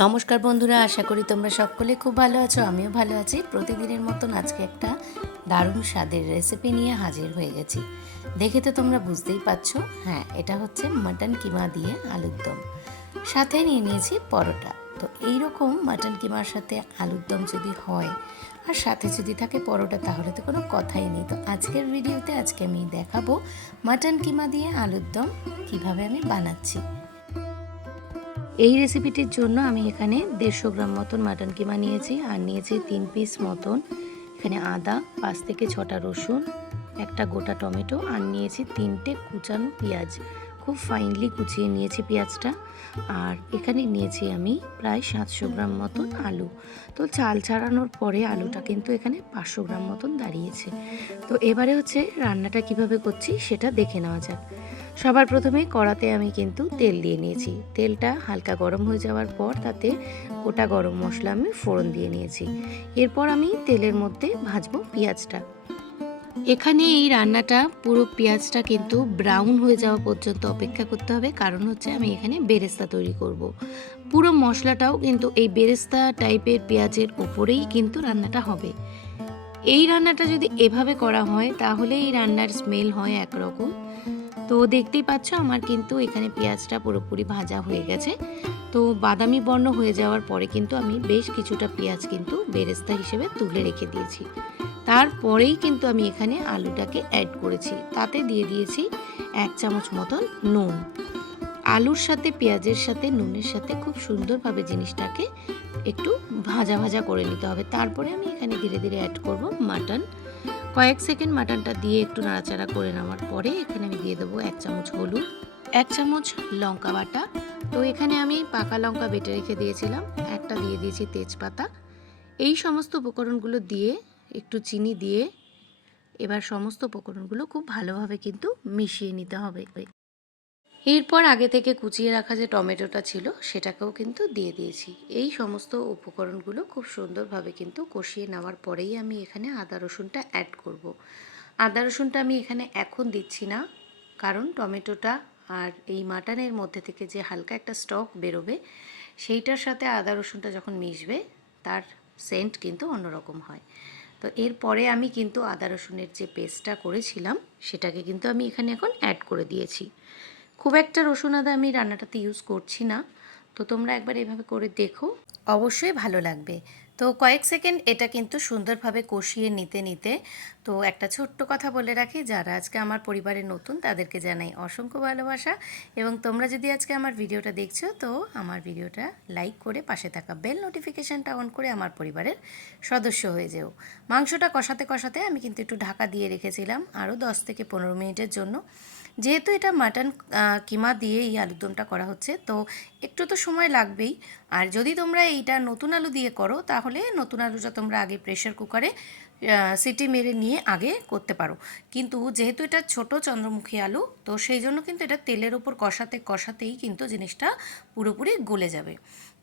নমস্কার বন্ধুরা, আশা করি তোমরা সকলে খুব ভালো আছো, আমিও ভালো আছি। প্রতিদিনের মতন আজকে একটা দারুণ স্বাদের রেসিপি নিয়ে হাজির হয়ে গেছি। দেখে তো তোমরা বুঝতেই পারছ হ্যাঁ এটা হচ্ছে মাটন কিমা দিয়ে আলুর দম। সাথে নিয়ে নিয়েছি পরোটা। তো এই রকম মাটন কিমার সাথে আলুর দম যদি হয়, আর সাথে যদি থাকে পরোটা, তাহলে তো কোনো কথাই নেই। তো আজকের ভিডিওতে আজকে আমি দেখাবো মাটন কিমা দিয়ে আলুর দম কীভাবে আমি বানাচ্ছি। এই রেসিপিটির জন্য আমি এখানে দেড়শো গ্রাম মতন মাটন কিমা নিয়েছি, আর নিয়েছি তিন পিস মতন এখানে আদা, পাঁচ থেকে ছটা রসুন, একটা গোটা টমেটো, আর নিয়েছি তিনটে কুচানো পেঁয়াজ। খুব ফাইনলি কুচিয়ে নিয়েছি পেঁয়াজটা। আর এখানে নিয়েছি আমি প্রায় সাতশো গ্রাম মতন আলু। তো চাল ছাড়ানোর পরে আলুটা কিন্তু এখানে পাঁচশো গ্রাম মতন দাঁড়িয়েছে। তো এবারে হচ্ছে রান্নাটা কীভাবে করছি সেটা দেখে নেওয়া যাক। সবার প্রথমে কড়াতে আমি কিন্তু তেল দিয়ে নিয়েছি। তেলটা হালকা গরম হয়ে যাওয়ার পর তাতে গোটা গরম মশলা আমি ফোড়ন দিয়ে নিয়েছি। এরপর আমি তেলের মধ্যে ভাজবো পেঁয়াজটা। এখানে এই রান্নাটা পুরো পেঁয়াজটা কিন্তু ব্রাউন হয়ে যাওয়া পর্যন্ত অপেক্ষা করতে হবে কারণ হচ্ছে আমি এখানে বেরেস্তা তৈরি করব। পুরো মশলাটাও কিন্তু এই বেরেস্তা টাইপের পেঁয়াজের ওপরেই কিন্তু রান্নাটা হবে এই রান্নাটা যদি এভাবে করা হয়, তাহলে এই রান্নার স্মেল হয় একরকম। তো দেখতেই পাচ্ছ, আমার কিন্তু এখানে পেঁয়াজটা পুরোপুরি ভাজা হয়ে গেছে। তো বাদামি বর্ণ হয়ে যাওয়ার পরে কিন্তু আমি বেশ কিছুটা পেঁয়াজ কিন্তু বেরেস্তা হিসেবে তুলে রেখে দিয়েছি। তারপরেই কিন্তু আমি এখানে আলুটাকে অ্যাড করেছি। তাতে দিয়ে দিয়েছি এক চামচ মতন নুন। আলুর সাথে, পেঁয়াজের সাথে, নুনের সাথে খুব সুন্দরভাবে জিনিসটাকে একটু ভাজা ভাজা করে নিতে হবে। তারপরে আমি এখানে ধীরে ধীরে অ্যাড করব মাটন কয়েক সেকেন্ড মাটনটা দিয়ে একটু নাড়াচাড়া করে নেওয়ার পরে এখানে আমি দিয়ে দেবো এক চামচ হলুদ, এক চামচ লঙ্কা বাটা। তো এখানে আমি পাকা লঙ্কা বেটে রেখে দিয়েছিলাম, একটা দিয়ে দিয়েছি তেজপাতা। এই সমস্ত উপকরণগুলো দিয়ে একটু চিনি দিয়ে এবার সমস্ত উপকরণগুলো খুব ভালোভাবে কিন্তু মিশিয়ে নিতে হবে। এরপর আগে থেকে কুচিয়ে রাখা যে টমেটোটা ছিল, সেটাকেও কিন্তু দিয়ে দিয়েছি। এই সমস্ত উপকরণগুলো খুব সুন্দরভাবে কিন্তু কষিয়ে নেওয়ার পরেই আমি এখানে আদা রসুনটা অ্যাড করব। আদা রসুনটা আমি এখানে এখন দিচ্ছি না, কারণ টমেটোটা আর এই মাটনের মধ্যে থেকে যে হালকা একটা স্টক বেরোবে, সেইটার সাথে আদা রসুনটা যখন মিশবে, তার সেন্ট কিন্তু অন্যরকম হয়। তো এরপরে আমি কিন্তু আদা রসুনের যে পেস্টটা করেছিলাম, সেটাকে কিন্তু আমি এখানে এখন অ্যাড করে দিয়েছি। খুব একটা রসুন আদা আমি রান্নাটাতে ইউজ করছি না। তো তোমরা একবার এভাবে করে দেখো। অবশ্যই ভালো লাগবে। তো কয়েক সেকেন্ড এটা কিন্তু সুন্দরভাবে কষিয়ে নিতে নিতে তো একটা ছোট্ট কথা বলে রাখি, যারা আজকে আমার পরিবারের নতুন তাদেরকে জানাই অসংখ্য ভালোবাসা এবং তোমরা যদি আজকে আমার ভিডিওটা দেখছ তো আমার ভিডিওটা লাইক করে পাশে থাকা বেল নোটিফিকেশানটা অন করে আমার পরিবারের সদস্য হয়ে যেও। মাংসটা কষাতে কষাতে আমি কিন্তু একটু ঢাকা দিয়ে রেখেছিলাম আরও দশ থেকে পনেরো মিনিটের জন্য। যেহেতু এটা মাটন কিমা দিয়েই এই আলুরদমটা করা হচ্ছে তো একটু তো সময় লাগবেই। আর যদি তোমরা এইটা নতুন আলু দিয়ে করো, তাহলে নতুন আলুটা তোমরা আগে প্রেশার কুকারে সিটি মেরে নিয়ে আগে করতে পারো। কিন্তু যেহেতু এটা ছোট চন্দ্রমুখী আলু, তো সেই জন্য কিন্তু এটা তেলের ওপর কষাতে কষাতেই কিন্তু জিনিসটা পুরোপুরি গলে যাবে।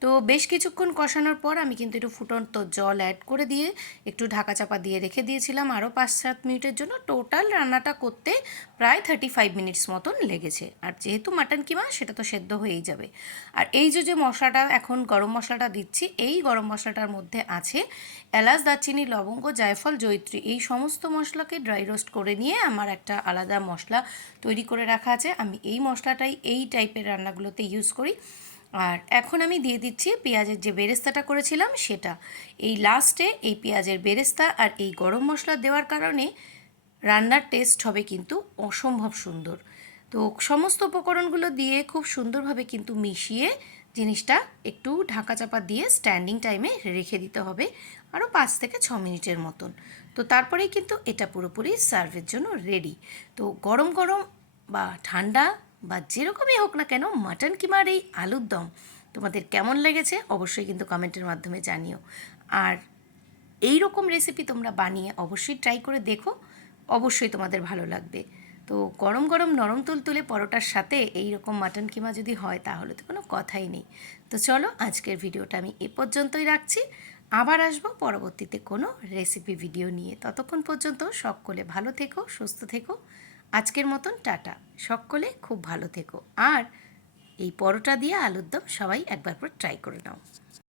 তো বেশ কিছুক্ষণ কষানোর পর আমি কিন্তু একটু ফুটন্ত জল অ্যাড করে দিয়ে একটু ঢাকা চাপা দিয়ে রেখে দিয়েছিলাম। আরও পাঁচ সাত মিনিটের জন্য টোটাল রান্নাটা করতে প্রায় থার্টি ফাইভ মিনিটস মতন লেগেছে। আর যেহেতু মাটন কিমা, সেটা তো সেদ্ধ হয়েই যাবে। আর এই যে যে মশলাটা এখন গরম মশলাটা দিচ্ছি। এই গরম মশলাটার মধ্যে আছে এলাচ, দারচিনি, লবঙ্গ, জায়ফল জৈত্রী এই সমস্ত মশলাকে ড্রাই রোস্ট করে নিয়ে আমার একটা আলাদা মশলা তৈরি করে রাখা আছে। আমি এই মশলাটাই এই টাইপের রান্নাগুলোতে ইউজ করি। আর এখন আমি দিয়ে দিচ্ছি পেঁয়াজের যে বেরেস্তাটা করেছিলাম সেটা। এই লাস্টে এই পেঁয়াজের বেরেস্তা আর এই গরম মশলা দেওয়ার কারণে রান্নার টেস্ট হবে কিন্তু অসম্ভব সুন্দর। তো সমস্ত উপকরণগুলো দিয়ে খুব সুন্দরভাবে কিন্তু মিশিয়ে জিনিসটা একটু ঢাকা চাপা দিয়ে স্ট্যান্ডিং টাইমে রেখে দিতে হবে আরও পাঁচ থেকে ছ মিনিটের মতন। তো তারপরেই কিন্তু এটা পুরোপুরি সার্ভের জন্য রেডি তো গরম গরম বা ঠান্ডা বা যেরকমই হোক না কেন মাটন কিমার এই আলুর দম তোমাদের কেমন লেগেছে অবশ্যই কিন্তু কমেন্টের মাধ্যমে জানিও। আর এই রকম রেসিপি তোমরা বানিয়ে অবশ্যই ট্রাই করে দেখো, অবশ্যই তোমাদের ভালো লাগবে। তো গরম গরম নরম তুলতুলে পরোটার সাথে এই রকম মাটন কিমা যদি হয়, তাহলে তো কোনো কথাই নেই। তো চলো আজকের ভিডিওটা আমি এ পর্যন্তই রাখছি। আবার আসব পরবর্তীতে কোনো রেসিপি ভিডিও নিয়ে। ততক্ষণ পর্যন্ত সকলে ভালো থেকো, সুস্থ থেকো। আজকের মতন টাটা। সকলে খুব ভালো থেকো। আর এই পরোটা দিয়ে আলুর দম সবাই একবার করে ট্রাই করে নাও।